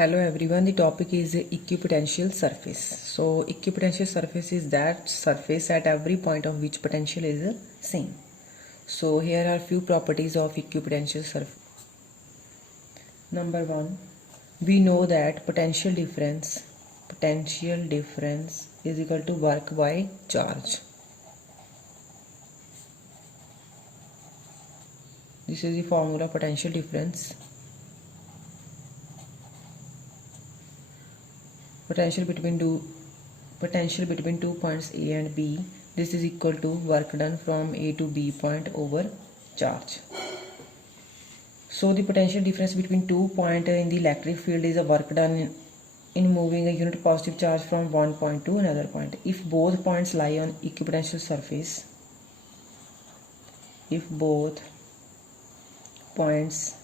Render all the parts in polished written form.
Hello everyone, the topic is equipotential surface. So equipotential surface is that surface at every point of which potential is same. So here are few properties of equipotential surface. Number 1, we know that potential difference is equal to work by charge. This is the formula potential difference. Potential between two points A and B. This is equal to work done from A to B point over charge. So the potential difference between 2 points in the electric field is a work done in moving a unit positive charge from one point to another point. If both points lie on equipotential surface, if both points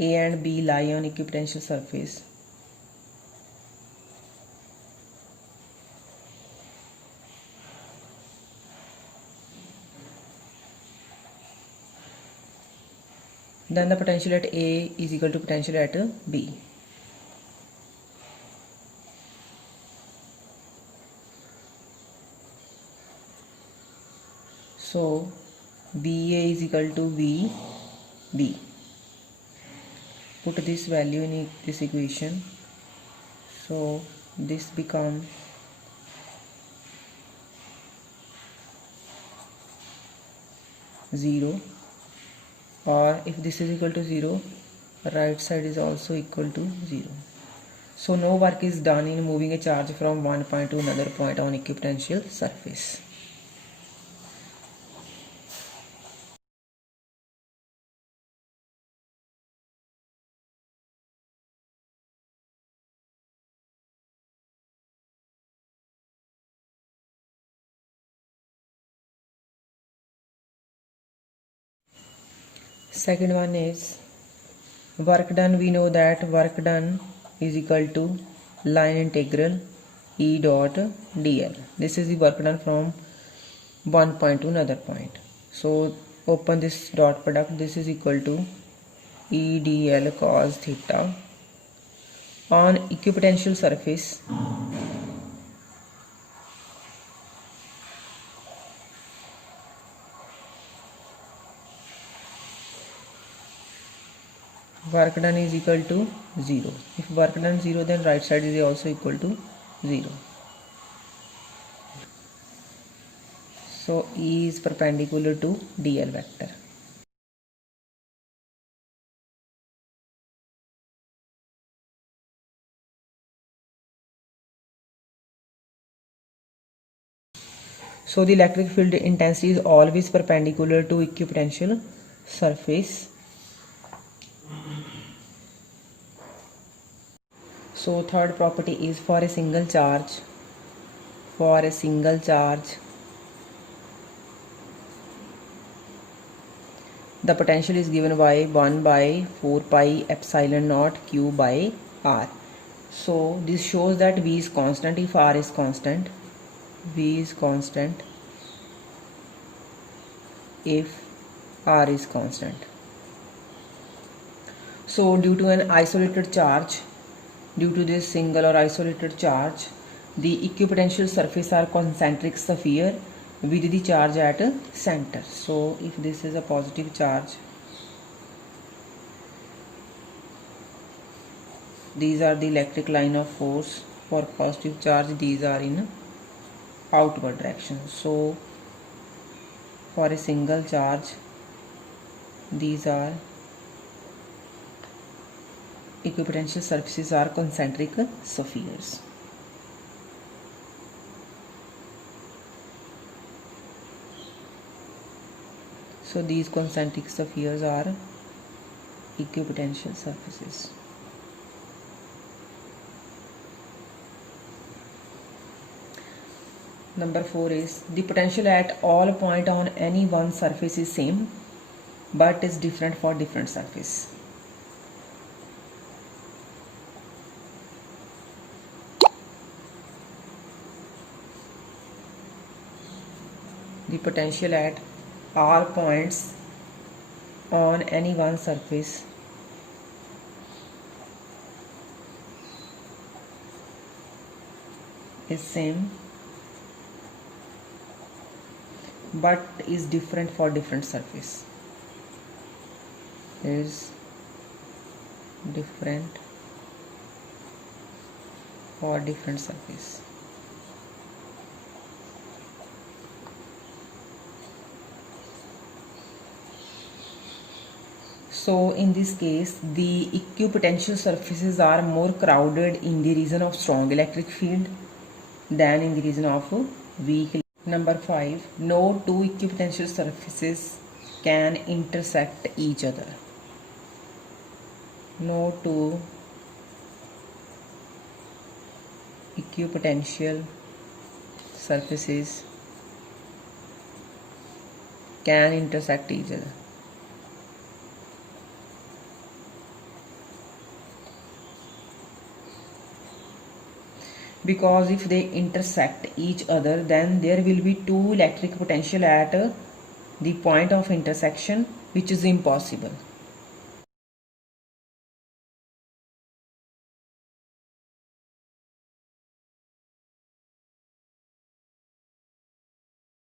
A and B lie on equipotential surface, then the potential at A is equal to potential at B. So VA is equal to VB. Put this value in this equation. So this becomes zero, or if this is equal to 0, right side is also equal to 0. So no work is done in moving a charge from one point to another point on equipotential surface. Second one is work done. We know that work done is equal to line integral E dot dl. This is the work done from one point to another point. So open this dot product. This is equal to E dl cos theta on equipotential surface. Work done is equal to 0. If work done 0, then right side is also equal to 0. So E is perpendicular to dl vector. So the electric field intensity is always perpendicular to equipotential surface. So third property is for a single charge. The potential is given by 1 by 4 pi epsilon naught q by r. So this shows that V is constant if R is constant. V is constant if R is constant. So due to an isolated charge, due to this single or isolated charge, the equipotential surface are concentric sphere with the charge at center. So if this is a positive charge, these are the electric line of force. For positive charge, these are in outward direction. So for a single charge, these are equipotential surfaces are concentric spheres. So these concentric spheres are equipotential surfaces. Number 4 is the potential at all point on any one surface is same but is different for different surface. The potential at all points on any one surface is same but is different for different surface, is different for different surface. So in this case, the equipotential surfaces are more crowded in the region of strong electric field than in the region of weak. Number 5, no two equipotential surfaces can intersect each other. No two equipotential surfaces can intersect each other. Because if they intersect each other, then there will be two electric potential at the point of intersection, which is impossible.